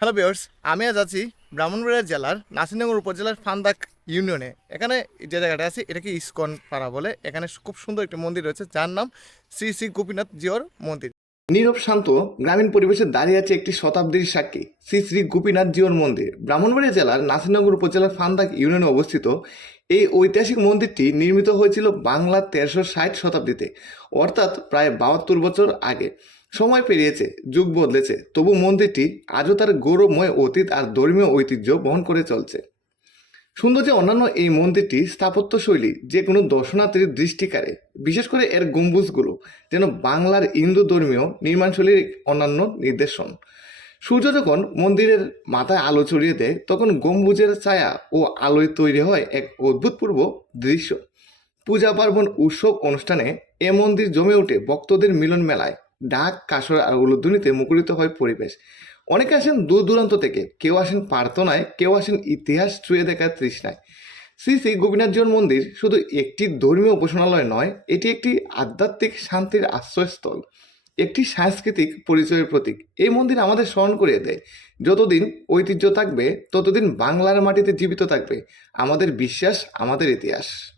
Hello বিয়ার্স আমি আজ আছি ব্রাহ্মণবাড়িয়া জেলার নাসিনগর উপজেলার ফান্দাক ইউনিয়নে। এখানে যে জায়গাটা আছে এটাকে ইস্কন পাড়া বলে? এখানে খুব সুন্দর একটি মন্দির রয়েছে, যার নাম শ্রী শ্রী গোপীনাথ জিওর মন্দির। নীরব শান্ত গ্রামীণ পরিবেশে দাঁড়িয়ে আছে একটি শতাব্দীর সাক্ষী শ্রী শ্রী গোপীনাথ জীবন মন্দির। ব্রাহ্মণবাড়িয়া জেলার নাসিনগর উপজেলার ফান্দাক ইউনিয়নে অবস্থিত এই ঐতিহাসিক মন্দিরটি নির্মিত হয়েছিল বাংলার তেরোশো ষাট শতাব্দীতে, অর্থাৎ প্রায় বাহাত্তর বছর আগে। সময় পেরিয়েছে, যুগ বদলেছে, তবু মন্দিরটি আজও তার গৌরবময় অতীত আর ধর্মীয় ঐতিহ্য বহন করে চলছে। সুন্দর যে অন্যান্য এই মন্দিরটি স্থাপত্য শৈলী যে কোনো দর্শনার্থীর দৃষ্টিকারে বিশেষ করে এর গম্বুজগুলো যেন বাংলার হিন্দু ধর্মীয় নির্মাণশৈলীর অন্যান্য নির্দেশন সূর্য যখন মন্দিরের মাথায় আলো ছড়িয়ে দেয়, তখন গম্বুজের ছায়া ও আলোয় তৈরি হয় এক অদ্ভুতপূর্ব দৃশ্য। পূজা পার্বণ উৎসব অনুষ্ঠানে এ মন্দির জমে ওঠে ভক্তদের মিলন মেলায় ডাক, কাসর আর উলুধ্বনিতে মুখরিত হয় পরিবেশ। অনেকে আসেন দূর দূরান্ত থেকে। কেউ আসেন প্রার্থনায়, কেউ আসেন ইতিহাস ছুঁয়ে দেখার তৃষ্ণায়। শ্রী শ্রী গোপীনাথজিউর মন্দির শুধু একটি ধর্মীয় উপাসনালয় নয়, এটি একটি আধ্যাত্মিক শান্তির আশ্রয়স্থল, একটি সাংস্কৃতিক পরিচয়ের প্রতীক। এই মন্দির আমাদের স্মরণ করিয়ে দেয়, যতদিন ঐতিহ্য থাকবে, ততদিন বাংলার মাটিতে জীবিত থাকবে। আমাদের বিশ্বাস, আমাদের ইতিহাস।